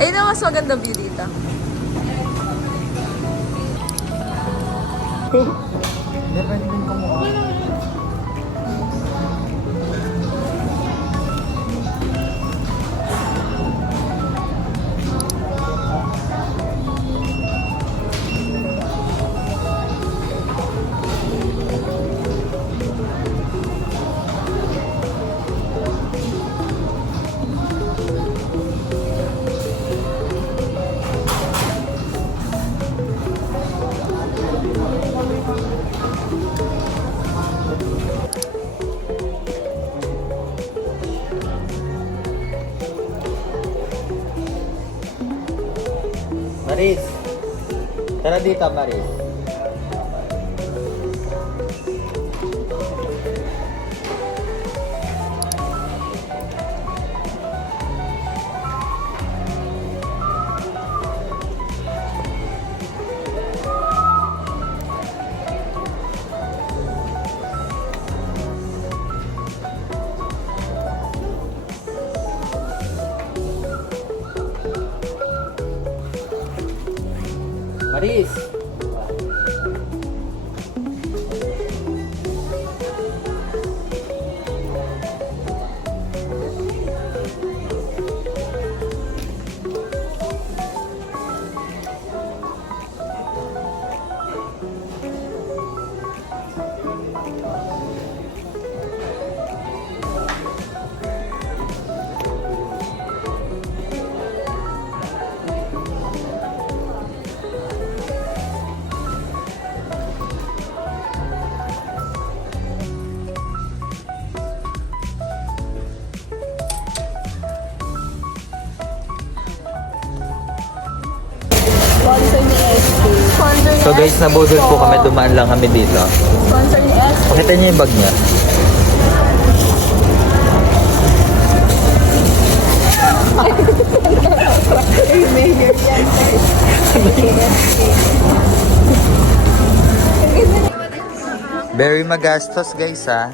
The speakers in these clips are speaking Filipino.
Ayun ang mas magandang view dito. Hindi, pwede din kumuha. Maris! Tara dito, Maris. Maris! Sponsor ni SK. Sponsor ni So guys, SK nabudol po kami. Dumaan lang kami dito. Sponsor ni SK. Pakita niyo yung bag niya. Mayor yan. Very magastos guys ha.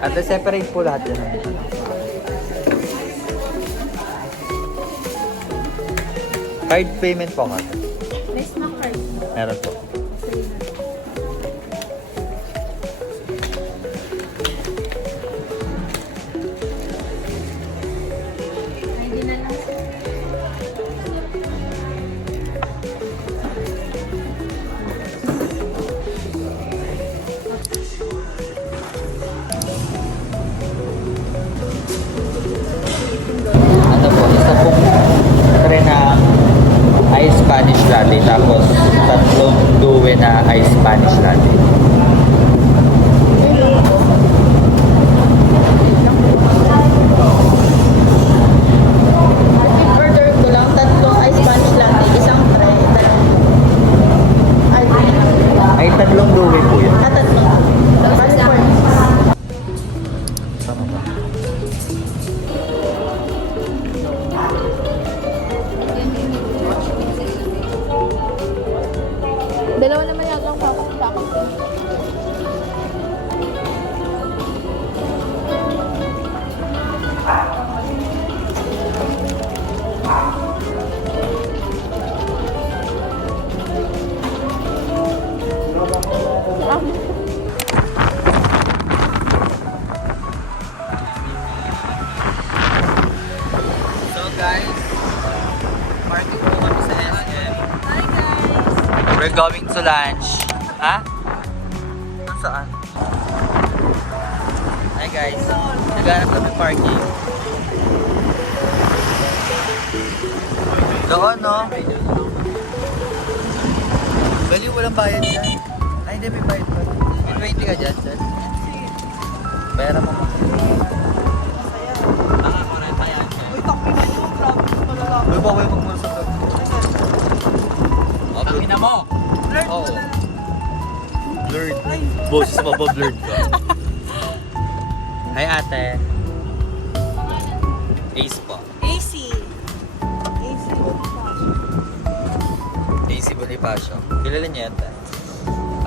At separate po lahat yan. Card payment po ka. May snack card. Meron po. Hindi na lang. Ano po, isa pong tray na ice Spanish latte tapos tatlong duwe na ice Spanish latte. Order ko lang tatlong ice Spanish latte, isang tray, ay, Ay, tatlong duwe po yun. tatlo. Sama ba? Dalawa naman yata ang papakitakot. So guys, party po kami sa SM. Hi guys! We're going to lunch. Ha? Saan? Hi guys, naghanap kami parking. Doon no? Bali walang bayad dyan. Ay hindi, may bayad pa. May 20 ka dyan, sir. Bayaran mo. Uy, takpin na niyo. Grabe, malala. Uy, bawal magmulsa doon. Tangina mo! Blurred Oo. mo na. Blurred. Ay. Boses mo ba blurred ka? Hi ate. Ace po. AC. AC Bonifacio. AC Bonifacio. Kilala niya yan tayo.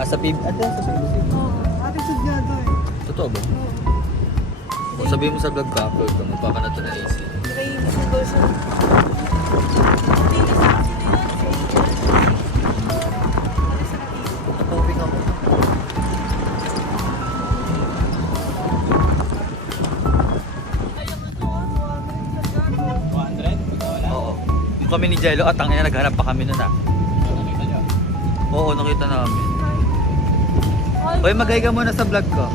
Sa PB. Ate, sa PBC. Oo. Attitude nga doon. Totoo ba? Oo. Kung sabihin mo sa vlog ka, upload ka, magpapanood to ng AC. Nakainis na daw siya. Nakainis na kasi na yun. Sa iwan. Nakainis na ng AC. Natubig ako. Ay, ang ano, 200 Oo. Yung kami ni Jello at ang ina naghanap pa kami nun ah. Nakita nyo? Oo, nakita namin. Ay, Hoy, magay ka muna sa vlog ko.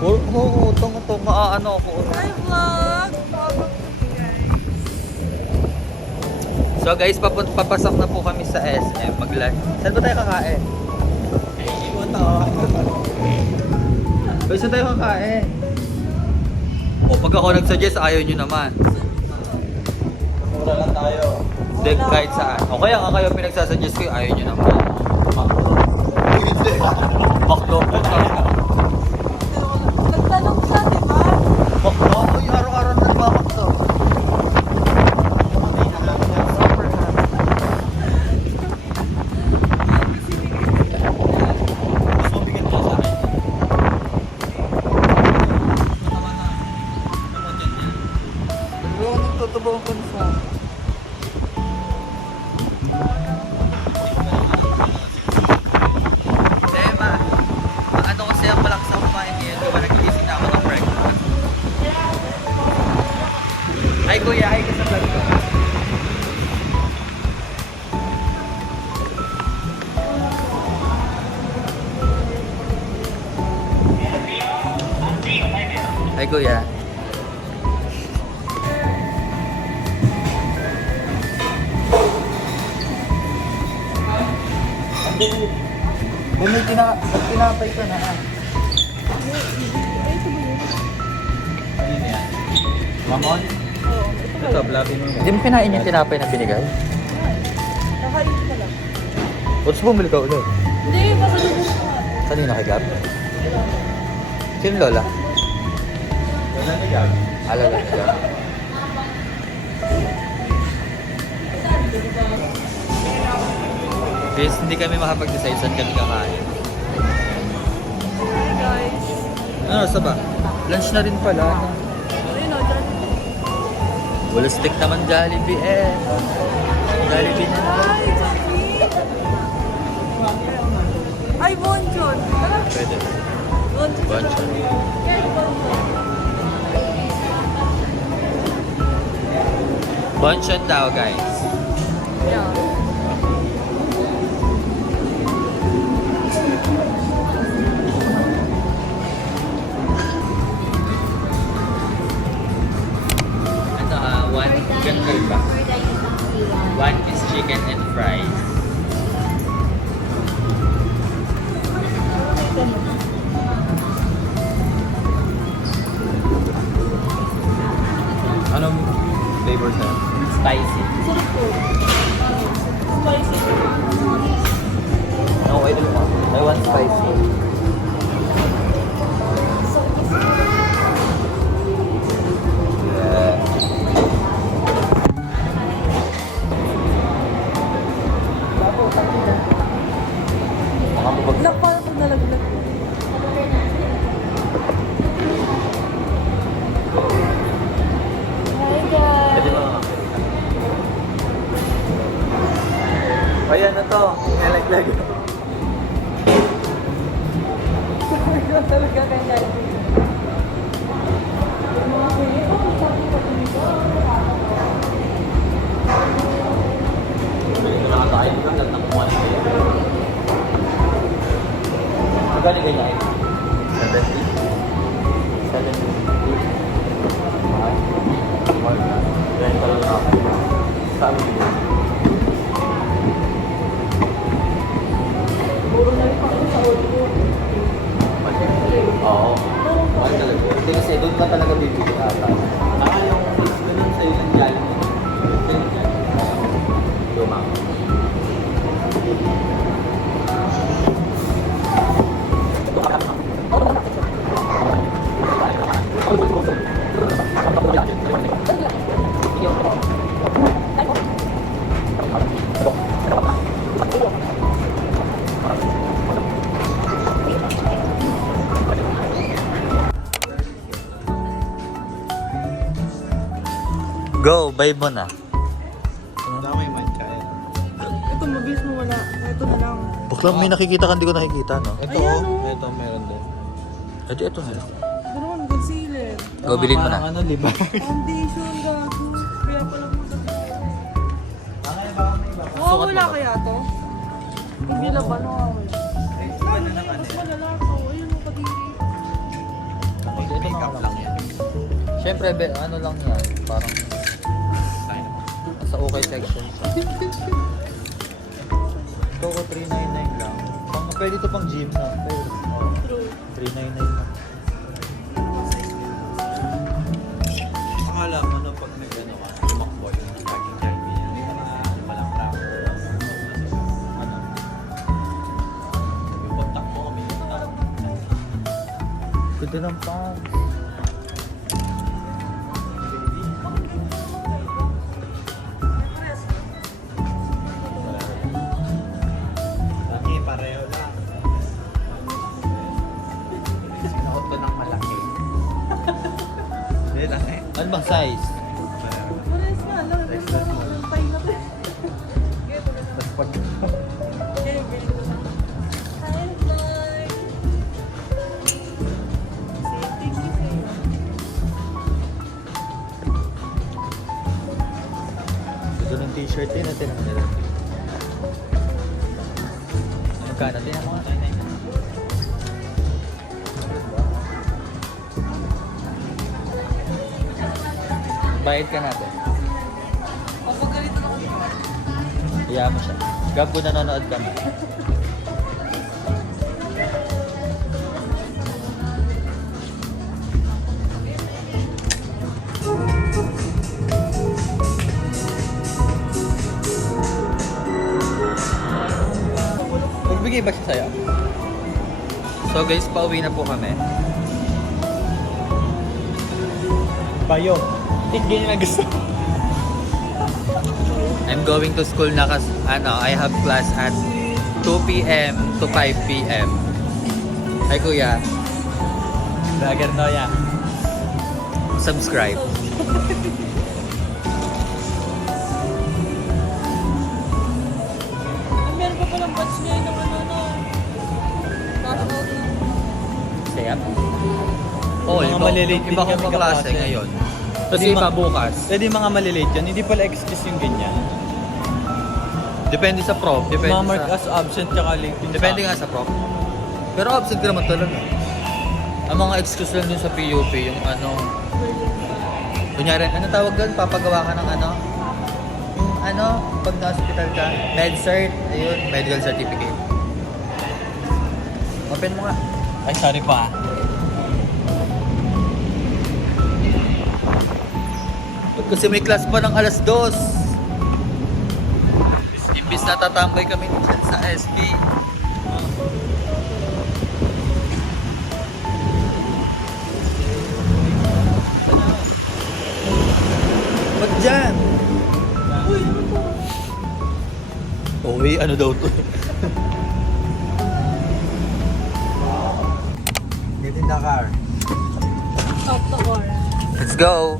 Oo, tong ano ako. Hi, vlog! So guys, papasok na po kami sa SM. Saan ba tayo kakain? Guys, saan tayo kakain? O, pag ako nag-suggest, ayaw nyo naman. Mura lang tayo. Hindi, kahit saan. O kaya nga kayo pinagsasuggest ko, ayaw nyo naman. Baklo po. Nagtanong siya, di ba? Baklo? Uy, araw-araw na nagmamakato. Mas mabigat pa sa akin. Oo, nagtutubong ko sa... Ano kasi ang malakas ako kumain ngayon, gawa nagigising na ako ng breakfast. Ay kuya, ay ka sa vlog ko. Ay kuya. Tinapay ka na. Mamon? Oo, ito ba? Ito, blabin mo. Hindi mo kinain yung tinapay na binigay? Nakain ko lang. Tapos bumili ka ulit. Hindi, pasalubong ko nga. Kanina kay Gab? Sino lola? Wala na yan. Alala ni Gab. Guys, hindi kami makapag-decide saan kami kakain. Hi, guys. Ano, sa ba? Lunch na rin pala. Ayun o, dyan. Wala stick naman Jollibee eh. Jollibee na lang. Hi, Jackie! Ay, Bonjon! Tara, Pwede. Bonjon. Bonjon. Bonchon daw guys. Yeah. Ano one chicken ba? One piece chicken and fries. Anong flavor sa'yo? Spicy. Sarap po. Spicy. No, I want spicy. Lang parang pag nalaglag. Hi, guys. Pwede mo. Ayan na to. Nalaglag. Talaga kaya. Nakakain ka lang ng 1 day. Magkano ganyan? 70. 70. Mahal. Mahal na. Rental na ako. Sabi ko. Puro na rin ako sa ulo. Oo. Mahal talaga. Hindi kasi doon ka talaga bibili ata. Yung ganun sa'yo ng Jollibee. Ganun yan. Yung Go, buy mo na. Damay mancha eh. Ito, mabilis mo wala. Ito na lang. Baklang may nakikita ka, hindi ko nakikita, no? Ito, Ayan, oh. ito meron din. Edi, ito na lang. Doon, concealer. Go, bilhin mo na. Parang ano, liba? Foundation, gago. Kaya pala mo sa wala kaya to? Hindi na ba nakawala? Mas malala to. Ayun mo kadiri. Makeup lang yan. Siyempre, ano lang yan, parang sa okay section siya. Ito ko 399 lang. Pwede ito pang gym na. Pwede. Oh, True. 399 lang. Akala mo no, pag nag-ano ka, lumakboy, laging Chinese yan. May mga ano pa lang tao. Ano? Yung kontak mo kami yung tao. Ganda ng pants. Laki, pareho lang. Sinuot ko ng malaki. Hindi lang eh. Ano bang size? Malis nga lang. Tay na to. Tapos pag... Kaya bilhin ko na. Hi, bye. Thank you sa'yo. Ito ng t-shirt din natin. Magkano din ang mga 99? Bayad ka natin. Kapag ganito na kami. Hayaan mo siya. Gab kung nanonood ka na. Nagbigay ba siya sa'yo? So guys, pauwi na po kami. Bayo. Hindi na gusto. I'm going to school na kasi I have class at 2 p.m. to 5 p.m. Hi kuya, Vlogger no ya. subscribe. Meron pa palang batch ngayon ng ano. National na. Saya? Oo, Yung mga malilate din iba kami kong kaklase kaklase. ngayon. Kasi Hindi iba ma- bukas. Pwede yung mga malilate yan. Hindi pala excuse yung ganyan. Depende sa prof. Depende Mga mark sa... as absent tsaka late din Depende nga sa prof. Pero absent ka naman talaga. Ang mga excuse lang dun sa PUP, yung ano... Kunyari, ano tawag doon? Papagawa ka ng ano? Yung ano, pag na-hospital ka, med-cert, ayun, medical certificate. Open mo nga. Ay, sorry pa. Kasi may class pa ng alas 2. Imbis na tatambay kami dyan sa SB. Ba't dyan? Uy, ano daw to? Get in the car. Stop the car. Let's go!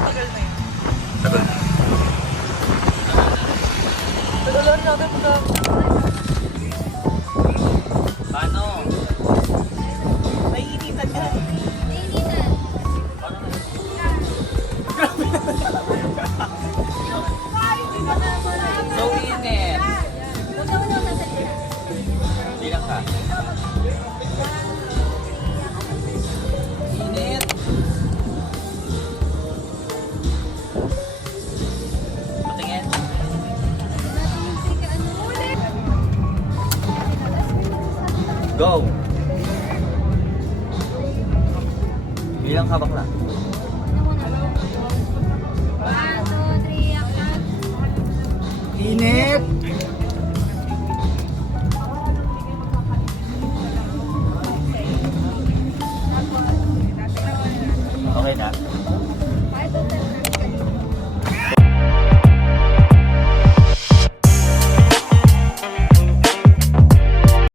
Tagal na yun. Tagalan natin pagka... Paano? May initan ka. So init! Bilang ka. Init! Patingin. Go! Bilang ka bakla. One, two, three, action. Init!